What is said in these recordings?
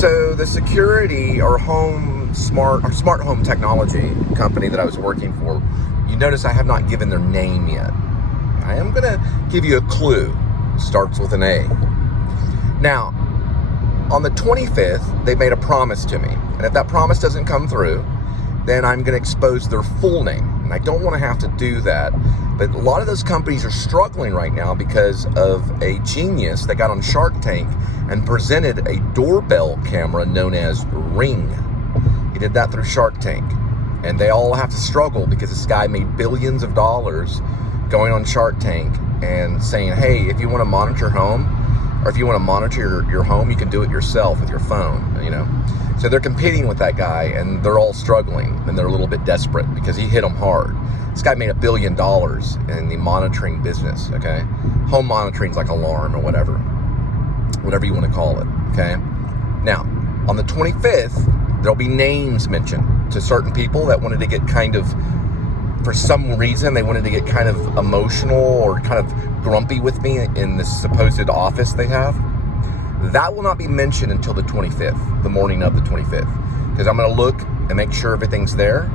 So the security or smart home technology company that I was working for, you notice I have not given their name yet. I am going to give you a clue. It starts with an A. Now, on the 25th, they made a promise to me. And if that promise doesn't come through, then I'm going to expose their full name. And I don't want to have to do that. But a lot of those companies are struggling right now because of a genius that got on Shark Tank and presented a doorbell camera known as Ring. He did that through Shark Tank. And they all have to struggle because this guy made billions of dollars going on Shark Tank and saying, hey, if you want to monitor your home, or if you want to monitor your home, you can do it yourself with your phone, you know. So they're competing with that guy, and they're all struggling, and they're a little bit desperate because he hit them hard. This guy made $1 billion in the monitoring business, okay? Home monitoring is like alarm or whatever you want to call it, okay? Now, on the 25th, there'll be names mentioned to certain people that wanted to get kind of, for some reason, they wanted to get kind of emotional or kind of grumpy with me in this supposed office they have. That will not be mentioned until the 25th, the morning of the 25th, because I'm going to look and make sure everything's there.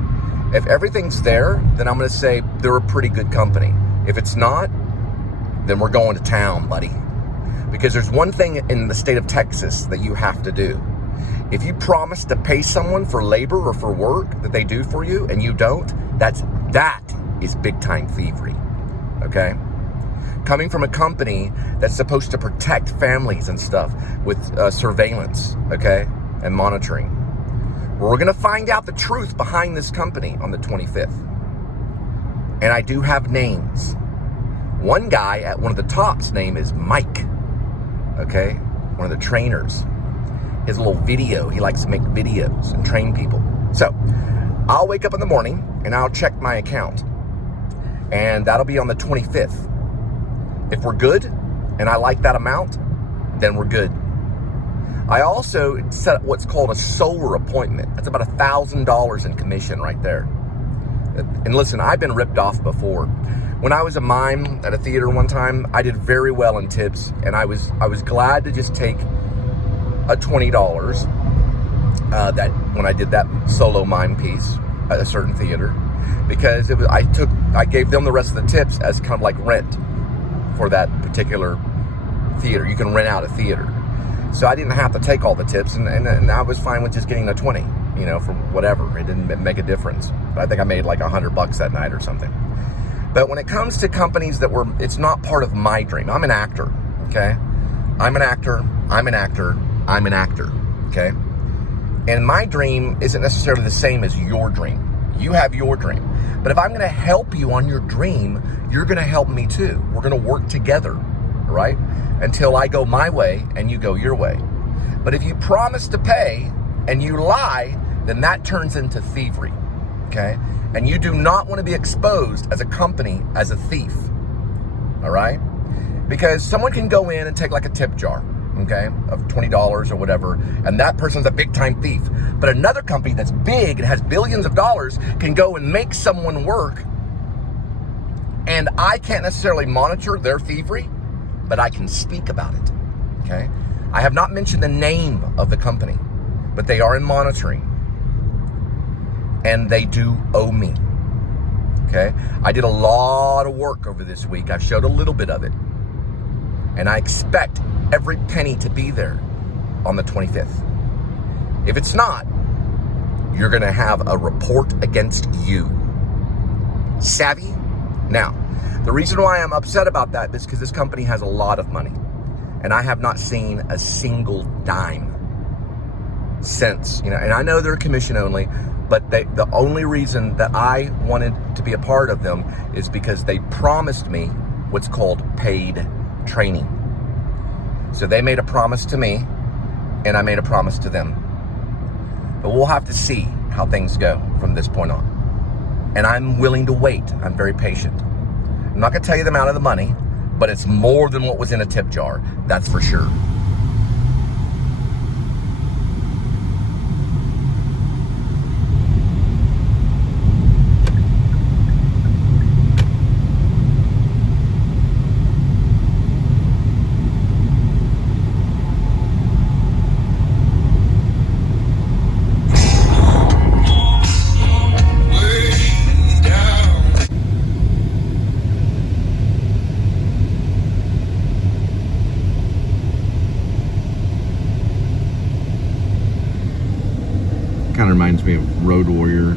If everything's there, then I'm going to say they're a pretty good company. If it's not, then we're going to town, buddy. Because there's one thing in the state of Texas that you have to do. If you promise to pay someone for labor or for work that they do for you and you don't, that is big time thievery, okay? Coming from a company that's supposed to protect families and stuff with surveillance, okay, and monitoring. We're going to find out the truth behind this company on the 25th. And I do have names. One guy at one of the top's name is Mike, okay, one of the trainers. His little video, he likes to make videos and train people. So I'll wake up in the morning and I'll check my account. And that'll be on the 25th. If we're good and I like that amount, then we're good. I also set up what's called a solar appointment. That's about $1,000 in commission right there. And listen, I've been ripped off before. When I was a mime at a theater one time, I did very well in tips, and I was glad to just take a $20 that when I did that solo mime piece at a certain theater, because I gave them the rest of the tips as kind of like rent for that particular theater. You can rent out a theater. So I didn't have to take all the tips, and I was fine with just getting a 20, you know, for whatever. It didn't make a difference. But I think I made like $100 that night or something. But when it comes to companies it's not part of my dream. I'm an actor, okay? I'm an actor, okay? And my dream isn't necessarily the same as your dream. You have your dream. But if I'm going to help you on your dream, you're going to help me too. We're going to work together, right? Until I go my way and you go your way. But if you promise to pay and you lie, then that turns into thievery, okay? And you do not want to be exposed as a company as a thief, all right? Because someone can go in and take like a tip jar, okay, of $20 or whatever, and that person's a big-time thief. But another company that's big and has billions of dollars can go and make someone work, and I can't necessarily monitor their thievery, but I can speak about it, okay? I have not mentioned the name of the company, but they are in monitoring, and they do owe me, okay? I did a lot of work over this week. I've showed a little bit of it, and I expect every penny to be there on the 25th. If it's not, you're gonna have a report against you. Savvy? Now, the reason why I'm upset about that is because this company has a lot of money, and I have not seen a single dime since, you know, and I know they're commission only, but the only reason that I wanted to be a part of them is because they promised me what's called paid training. So they made a promise to me, and I made a promise to them. But we'll have to see how things go from this point on. And I'm willing to wait. I'm very patient. I'm not going to tell you the amount of the money, but it's more than what was in a tip jar. That's for sure. reminds me of Road Warrior.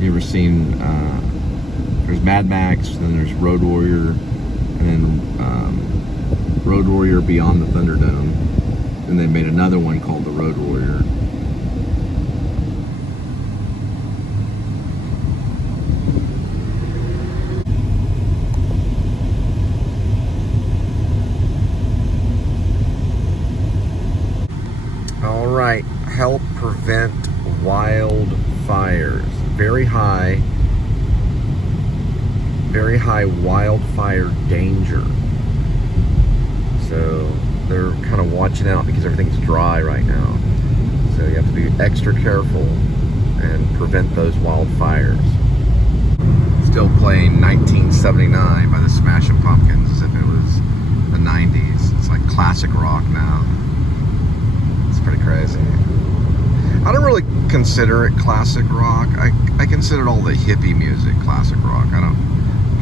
You ever seen, there's Mad Max, then there's Road Warrior, and then Road Warrior Beyond the Thunderdome. And they made another one called The Road Warrior. All right, help prevent wildfires. Very high wildfire danger. So they're kind of watching out because everything's dry right now. So you have to be extra careful and prevent those wildfires. Still playing 1979 by the Smashing Pumpkins as if it was the 90s. It's like classic rock now. It's pretty crazy. I don't really consider it classic rock. I consider all the hippie music classic rock. I don't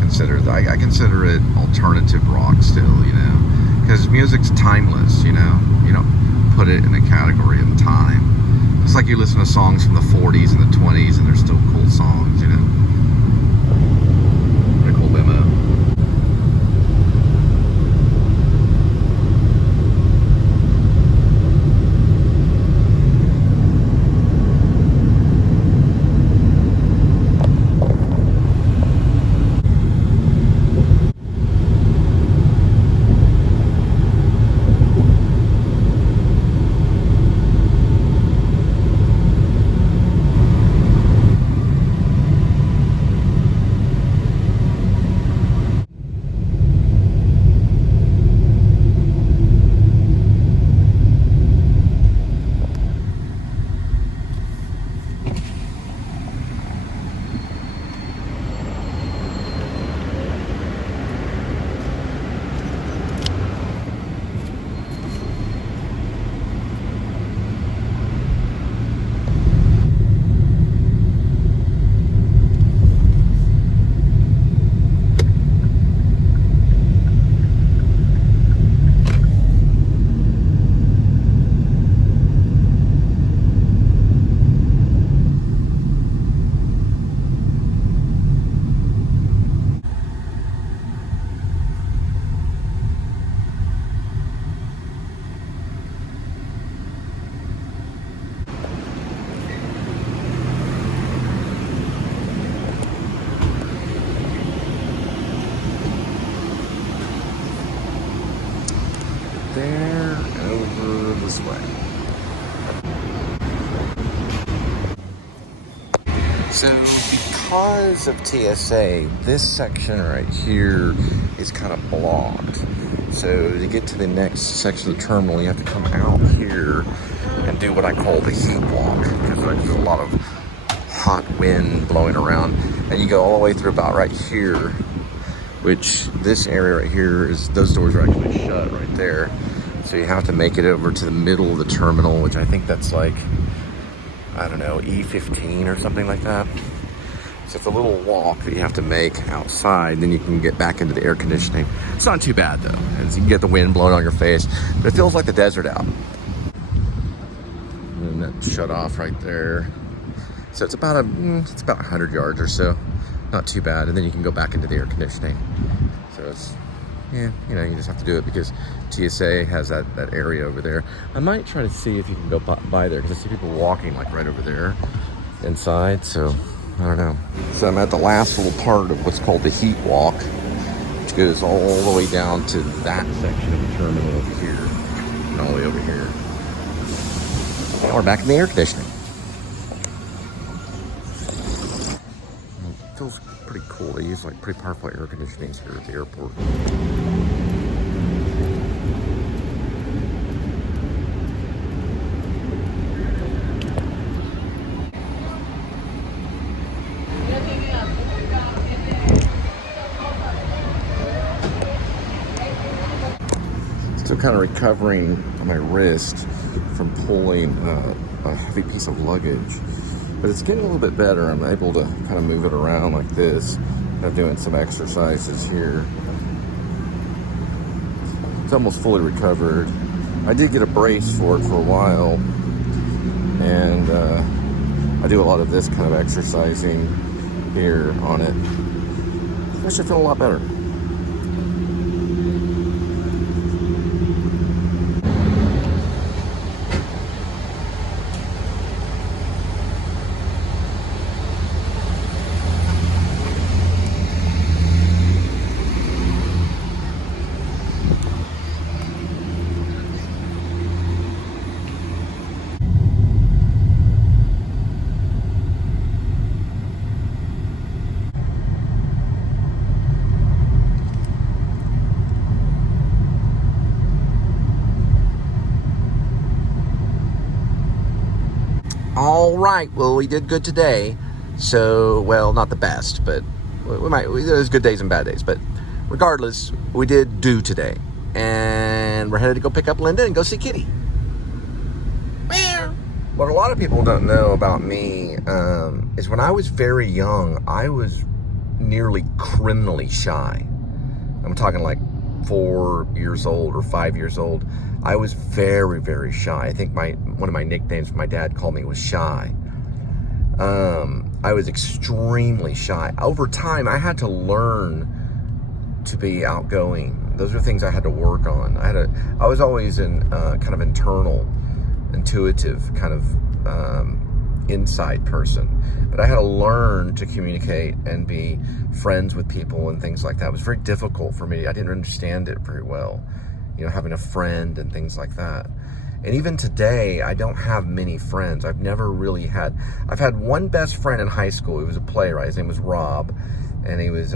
consider that. I consider it alternative rock still, you know, because music's timeless, you know. You don't put it in a category of time. It's like you listen to songs from the 40s and the 20s and they're still cool songs, you know. Pretty cool demo. There and over this way. So because of TSA, this section right here is kind of blocked. So to get to the next section of the terminal, you have to come out here and do what I call the heat walk, because there's a lot of hot wind blowing around. And you go all the way through about right here, which this area right here is, those doors are actually shut right there. So you have to make it over to the middle of the terminal, which I think that's like, I don't know, E15 or something like that. So it's a little walk that you have to make outside, then you can get back into the air conditioning. It's not too bad though, as you can get the wind blowing on your face, but it feels like the desert out. And that shut off right there. So it's about 100 yards or so. Not too bad, and then you can go back into the air conditioning. So it's, yeah, you know, you just have to do it because TSA has that area over there. I might try to see if you can go by there, because I see people walking like right over there inside, so I don't know. So I'm at the last little part of what's called the heat walk, which goes all the way down to that section of the terminal over here, and all the way over here. And we're back in the air conditioning. It feels pretty cool. They use like pretty powerful air conditioning here at the airport. Still kind of recovering on my wrist from pulling a heavy piece of luggage, but it's getting a little bit better. I'm able to kind of move it around like this. I'm doing some exercises here. It's almost fully recovered. I did get a brace for it for a while, and I do a lot of this kind of exercising here on it. I should feel a lot better. All right, well, we did good today. So, well, not the best, but there's good days and bad days. But regardless, we did do today. And we're headed to go pick up Linda and go see Kitty. What a lot of people don't know about me is when I was very young, I was nearly criminally shy. I'm talking like 4 years old or 5 years old. I was very, very shy. I think one of my nicknames my dad called me was Shy. I was extremely shy. Over time, I had to learn to be outgoing. Those are things I had to work on. I was always in kind of intuitive, kind of inside person. But I had to learn to communicate and be friends with people and things like that. It was very difficult for me. I didn't understand it very well. Having a friend and things like that. And even today, I don't have many friends. I've had one best friend in high school. He was a playwright. His name was Rob. And he was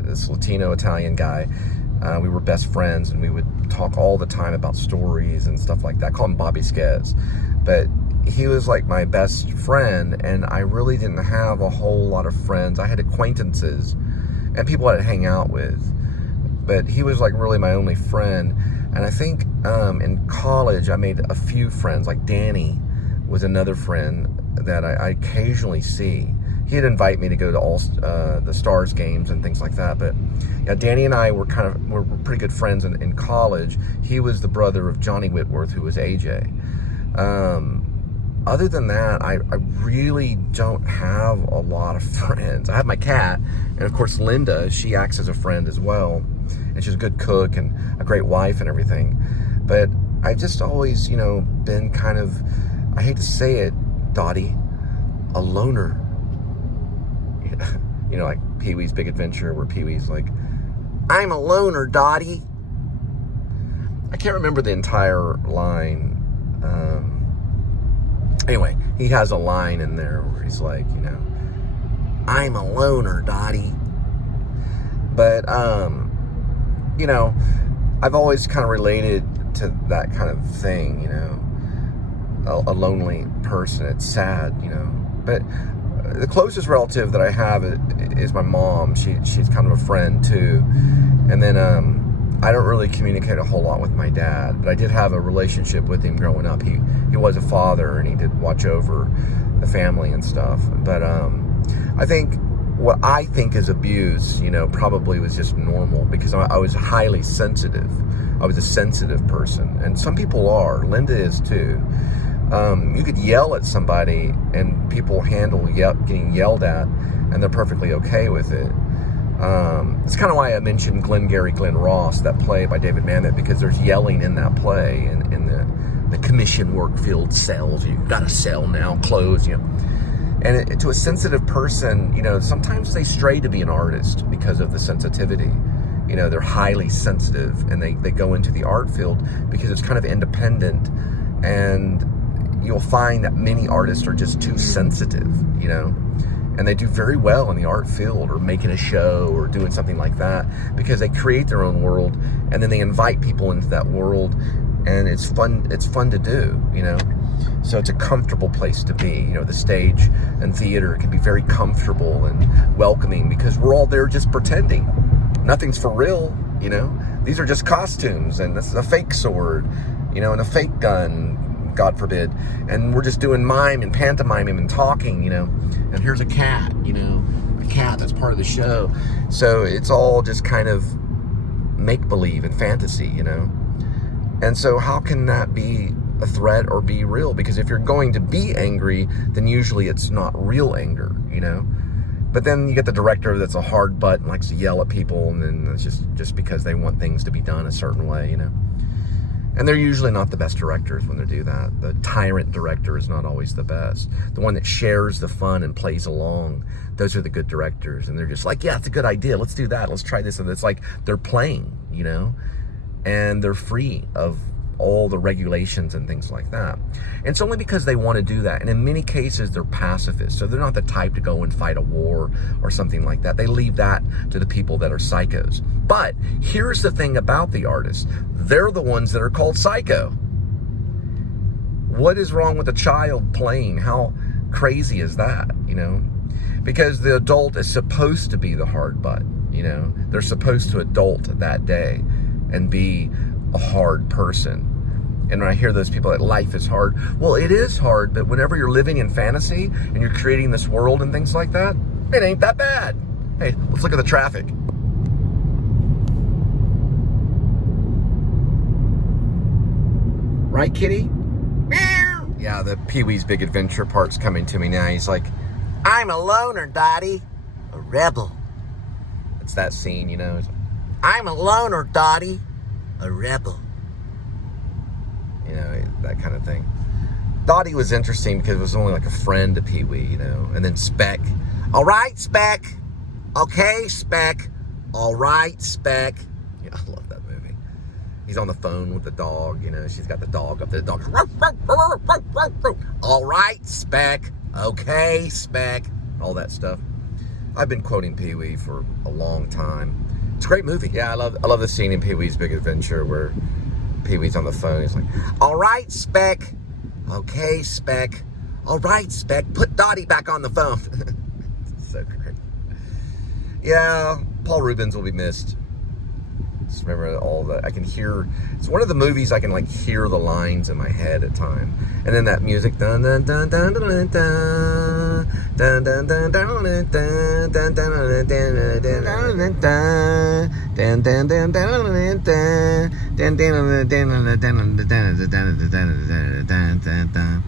this Latino-Italian guy. We were best friends, and we would talk all the time about stories and stuff like that. I call him Bobby Skez. But he was like my best friend, and I really didn't have a whole lot of friends. I had acquaintances and people I'd hang out with. But he was like really my only friend. And I think in college I made a few friends. Like Danny was another friend that I occasionally see. He'd invite me to go to all the Stars games and things like that. But yeah, Danny and I were pretty good friends in college. He was the brother of Johnny Whitworth, who was AJ. Other than that, I really don't have a lot of friends. I have my cat, and of course Linda, she acts as a friend as well. And she's a good cook and a great wife and everything. But I've just always, been kind of, I hate to say it, Dottie, a loner. Like Pee-wee's Big Adventure, where Pee-wee's like, I'm a loner, Dottie. I can't remember the entire line. Anyway, he has a line in there where he's like, I'm a loner, Dottie. But, I've always kind of related to that kind of thing, a lonely person. It's sad, but the closest relative that I have is my mom. She's kind of a friend too. And then I don't really communicate a whole lot with my dad, but I did have a relationship with him growing up. He was a father, and he did watch over the family and stuff. But I think what I think is abuse, probably was just normal, because I was highly sensitive. I was a sensitive person, and some people are. Linda is too. You could yell at somebody, and people handle getting yelled at, and they're perfectly okay with it. It's kind of why I mentioned Glenn Ross, that play by David Mamet, because there's yelling in that play, and in the commission work field sells. You got to sell now, close, And to a sensitive person, sometimes they stray to be an artist because of the sensitivity. They're highly sensitive, and they go into the art field because it's kind of independent. And you'll find that many artists are just too sensitive, and they do very well in the art field, or making a show, or doing something like that, because they create their own world, and then they invite people into that world, and it's fun to do, So it's a comfortable place to be. The stage and theater can be very comfortable and welcoming, because we're all there just pretending. Nothing's for real, These are just costumes, and this is a fake sword, and a fake gun, God forbid. And we're just doing mime and pantomiming and talking, And here's a cat, a cat that's part of the show. So it's all just kind of make-believe and fantasy, And so how can that be a threat or be real, because if you're going to be angry, then usually it's not real anger, you know. But then you get the director that's a hard butt and likes to yell at people, and then it's just because they want things to be done a certain way, you know. And they're usually not the best directors when they do that. The tyrant director is not always the best. The one that shares the fun and plays along, those are the good directors. And they're just like, yeah, it's a good idea. Let's do that. Let's try this. And it's like they're playing, you know, and they're free of all the regulations and things like that. And it's only because they want to do that. And in many cases, they're pacifists. So they're not the type to go and fight a war or something like that. They leave that to the people that are psychos. But here's the thing about the artists. They're the ones that are called psycho. What is wrong with a child playing? How crazy is that, you know? Because the adult is supposed to be the hard butt, you know? They're supposed to adult that day and be a hard person. And when I hear those people that life is hard, well, it is hard, but whenever you're living in fantasy and you're creating this world and things like that, it ain't that bad. Hey, let's look at the traffic. Right, kitty? Yeah, the Pee-wee's Big Adventure part's coming to me now. He's like, I'm a loner, Dottie. A rebel. It's that scene, you know. It's like, I'm a loner, Dottie. A rebel. You know, that kind of thing. Dottie was interesting because it was only like a friend to Pee-wee, you know. And then Speck. All right, Speck. Okay, Speck. All right, Speck. Yeah, I love that movie. He's on the phone with the dog, you know. She's got the dog up there. The dog's... All right, Speck. Okay, Speck. All that stuff. I've been quoting Pee-wee for a long time. It's a great movie. Yeah, I love the scene in Pee-wee's Big Adventure where Pee-wee's on the phone. He's like, all right, Speck. Okay, Speck. All right, Speck. Put Dottie back on the phone. So great. Yeah, Paul Reubens will be missed. Just remember all that. I can hear, it's one of the movies I can like hear the lines in my head at time. And then that music, dun dun dun dun dun dun dun dun dun dun dun dun dun dun dun dun.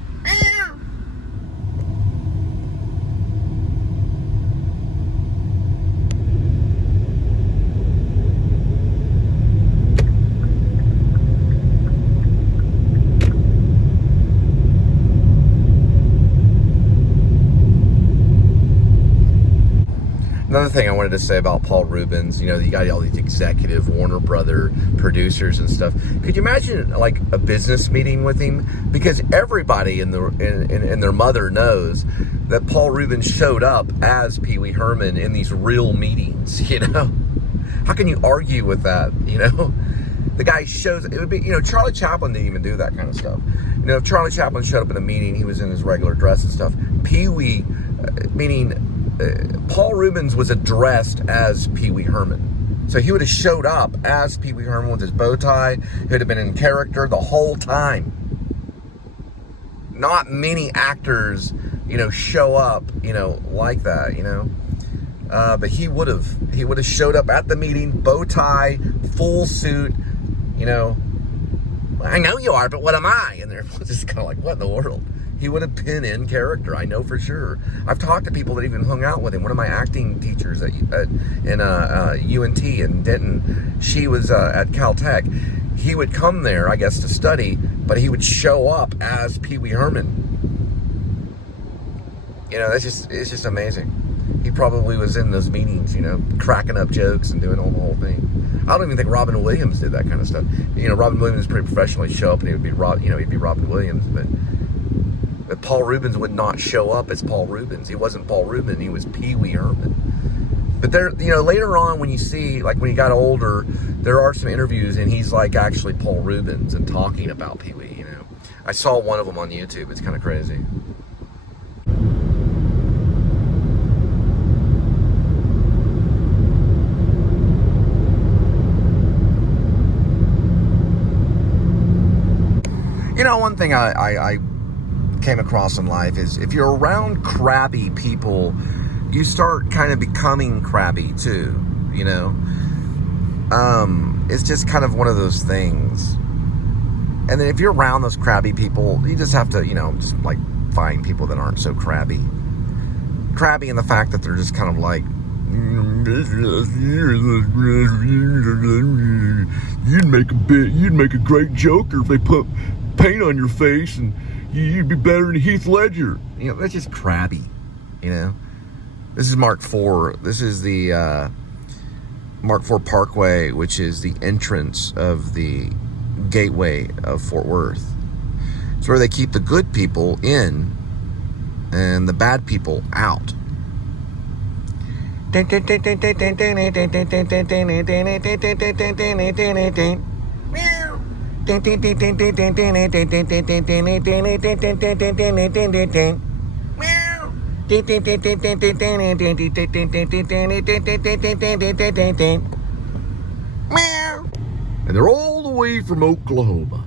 Another thing I wanted to say about Paul Reubens, you know, you got all these executive Warner Brother producers and stuff. Could you imagine like a business meeting with him? Because everybody in their mother knows that Paul Reubens showed up as Pee Wee Herman in these real meetings, you know? How can you argue with that, you know? The guy shows, it would be, you know, Charlie Chaplin didn't even do that kind of stuff. You know, if Charlie Chaplin showed up in a meeting, he was in his regular dress and stuff. Pee Wee, meaning... Paul Reubens was addressed as Pee Wee Herman. So he would have showed up as Pee Wee Herman with his bow tie. He would have been in character the whole time. Not many actors, you know, show up, you know, like that, you know. But he would have showed up at the meeting, bow tie, full suit, you know. I know you are, but what am I? And they're just kind of like, what in the world? He would have been in character, I know for sure. I've talked to people that even hung out with him. One of my acting teachers in UNT in Denton, she was at Caltech. He would come there, I guess, to study, but he would show up as Pee Wee Herman. You know, it's just amazing. He probably was in those meetings, you know, cracking up jokes and doing all the whole thing. I don't even think Robin Williams did that kind of stuff. You know, Robin Williams pretty professionally show up and he would be he'd be Robin Williams, but Paul Reubens would not show up as Paul Reubens. He wasn't Paul Reubens. He was Pee Wee Herman. But there, you know, later on when you see, like when he got older, there are some interviews and he's like actually Paul Reubens and talking about Pee Wee, you know. I saw one of them on YouTube. It's kind of crazy. You know, one thing I came across in life is if you're around crabby people, you start kind of becoming crabby too, you know. It's just kind of one of those things. And then if you're around those crabby people, you just have to, just like find people that aren't so crabby. Crabby in the fact that they're just kind of like, you'd make a great Joker if they put paint on your face, and you'd be better than Heath Ledger. That's just crabby. This is Mark IV. This is the Mark IV Parkway, which is the entrance of the gateway of Fort Worth. It's where they keep the good people in and the bad people out. And they're all the way from Oklahoma.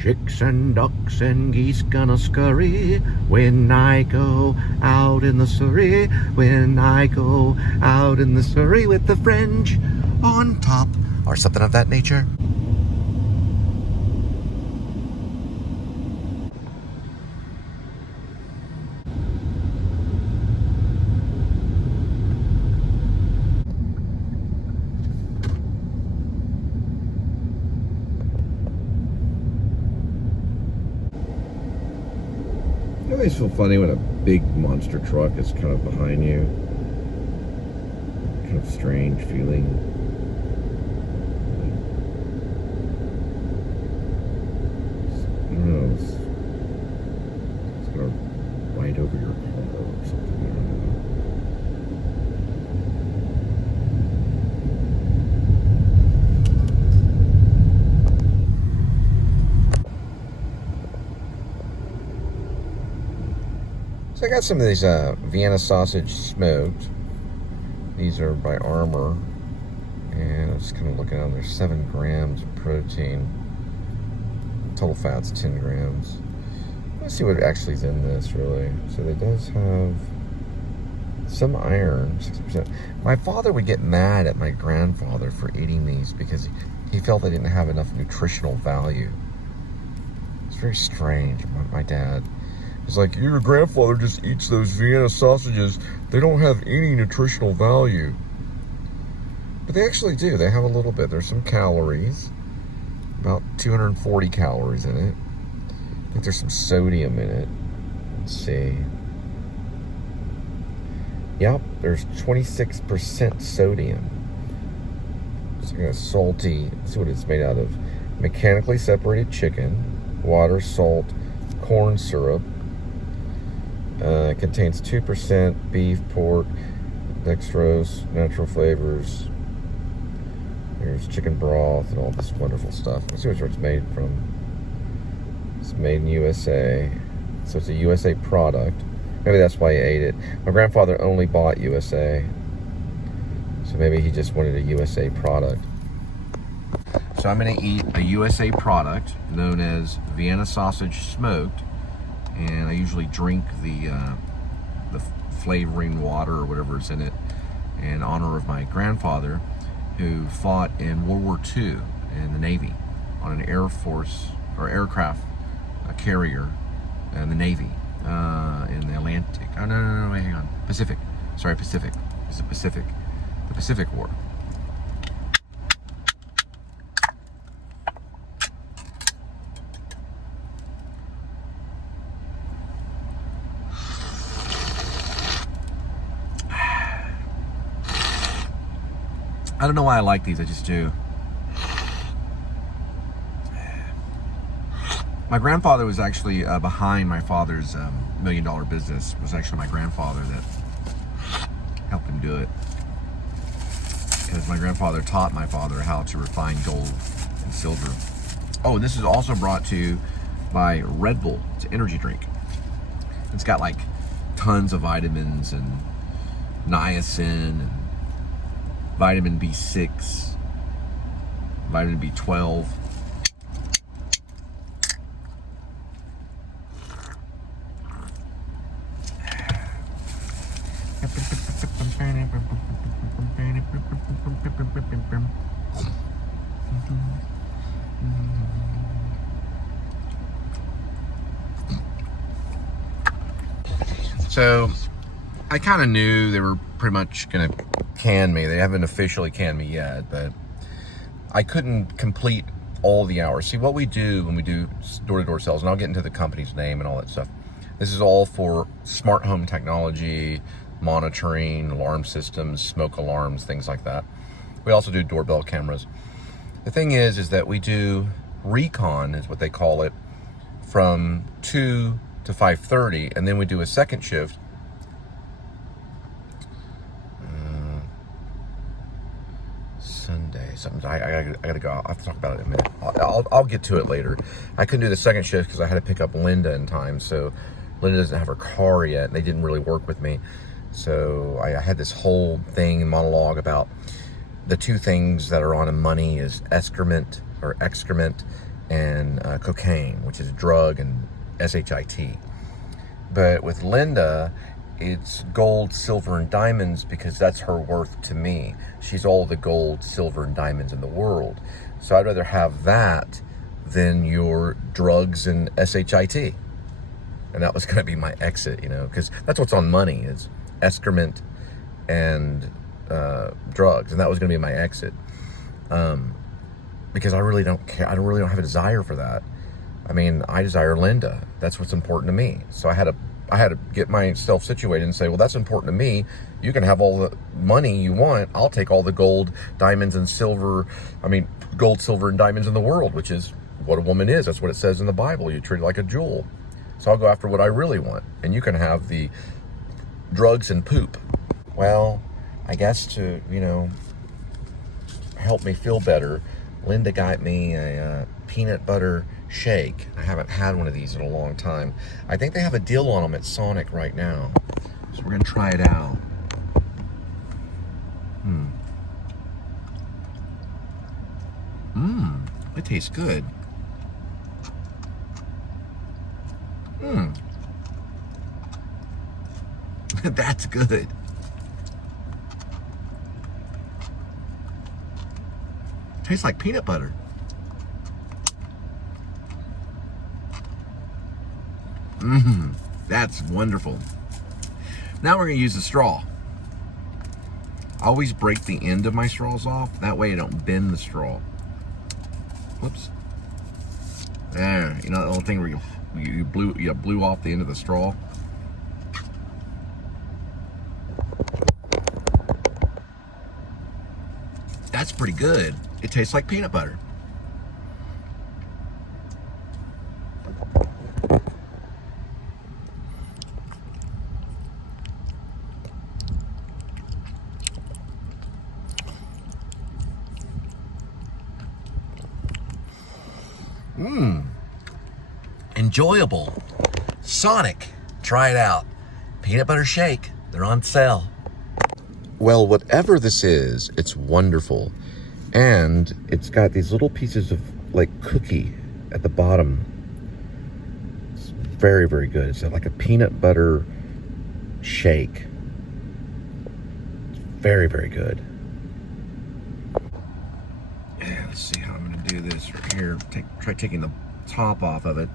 Chicks and ducks and geese gonna scurry when I go out in the Surrey. When I go out in the Surrey with the French on top, or something of that nature. It always feels funny when a big monster truck is kind of behind you. Kind of strange feeling. I don't know. It's gonna ride over your car or something. I don't know. So I got some of these Vienna sausage smoked. These are by Armour. And I was just kind of looking at them. There's 7 grams of protein. Total fat's 10 grams. Let's see what actually is in this, really. So it does have some iron, 60%. My father would get mad at my grandfather for eating these because he felt they didn't have enough nutritional value. It's very strange. My dad. It's like, your grandfather just eats those Vienna sausages. They don't have any nutritional value. But they actually do. They have a little bit. There's some calories. About 240 calories in it. I think there's some sodium in it. Let's see. Yep, there's 26% sodium. It's kind of salty. Let's see what it's made out of. Mechanically separated chicken, water, salt, corn syrup. Contains 2% beef, pork, dextrose, natural flavors. There's chicken broth and all this wonderful stuff. Let's see where it's made from. It's made in USA. So it's a USA product. Maybe that's why he ate it. My grandfather only bought USA. So maybe he just wanted a USA product. So I'm going to eat a USA product known as Vienna sausage smoked. And I usually drink the flavoring water or whatever is in it in honor of my grandfather, who fought in World War II in the Navy on an Air Force or aircraft carrier in the Navy in the Atlantic. Oh, no, wait, hang on. Pacific. Sorry, Pacific. It's the Pacific. The Pacific War. I don't know why I like these, I just do. My grandfather was actually behind my father's $1 million business. It was actually my grandfather that helped him do it. Because my grandfather taught my father how to refine gold and silver. Oh, and this is also brought to you by Red Bull. It's an energy drink. It's got like tons of vitamins and niacin and vitamin B6, vitamin B12. So I kind of knew they were pretty much going to can me. They haven't officially canned me yet, but I couldn't complete all the hours. See, what we do when we do door-to-door sales, and I'll get into the company's name and all that stuff, this is all for smart home technology, monitoring, alarm systems, smoke alarms, things like that. We also do doorbell cameras. The thing is that we do recon, is what they call it, from 2 to 5:30, and then we do a second shift Sunday. Something I gotta go. I'll have to talk about it in a minute. I'll get to it later. I couldn't do the second shift because I had to pick up Linda in time. So Linda doesn't have her car yet, and they didn't really work with me. So I had this whole thing monologue about the two things that are on a money is excrement and cocaine, which is drug, and shit. But with Linda, it's gold, silver, and diamonds because that's her worth to me. She's all the gold, silver, and diamonds in the world. So I'd rather have that than your drugs and shit. And that was going to be my exit, you know, because that's what's on money is excrement and drugs, and that was going to be my exit. Because I really don't care. I really don't have a desire for that. I mean, I desire Linda. That's what's important to me. So I had to get myself situated and say, well, that's important to me. You can have all the money you want. I'll take all the gold, diamonds, and silver. I mean, gold, silver, and diamonds in the world, which is what a woman is. That's what it says in the Bible. You treat her like a jewel. So I'll go after what I really want. And you can have the drugs and poop. Well, I guess to, you know, help me feel better, Linda got me a peanut butter shake. I haven't had one of these in a long time. I think they have a deal on them at Sonic right now. So we're going to try it out. It tastes good. That's good. Tastes like peanut butter. That's wonderful. Now we're going to use the straw. I always break the end of my straws off. That way I don't bend the straw. Whoops. There. You know that little thing where you blew off the end of the straw? That's pretty good. It tastes like peanut butter. Enjoyable. Sonic. Try it out. Peanut butter shake. They're on sale. Well, whatever this is, it's wonderful. And it's got these little pieces of like cookie at the bottom. It's very, very good. It's like a peanut butter shake. It's very, very good. Yeah, let's see how I'm going to do this right here. Try taking the top off of it.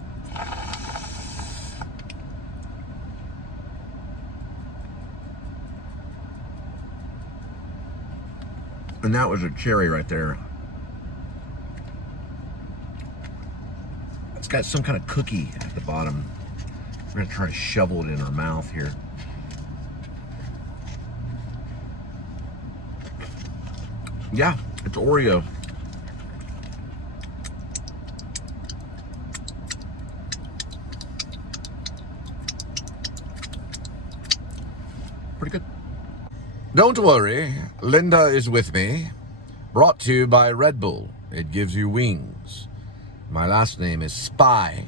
And that was a cherry right there. It's got some kind of cookie at the bottom. We're gonna try to shovel it in our mouth here. Yeah, it's Oreo. Pretty good. Don't worry, Linda is with me. Brought to you by Red Bull. It gives you wings. My last name is Spivey.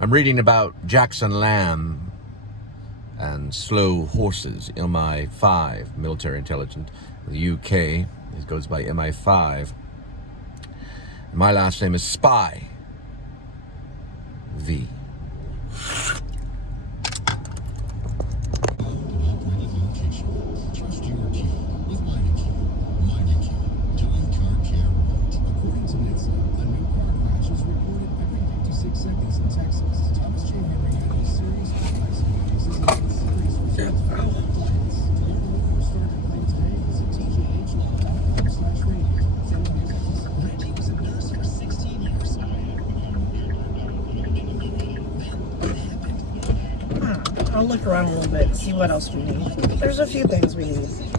I'm reading about Jackson Lamb and slow horses, MI5, military intelligence. In the UK, it goes by MI5. My last name is Spivey. I'll look around a little bit and see what else we need. There's a few things we need.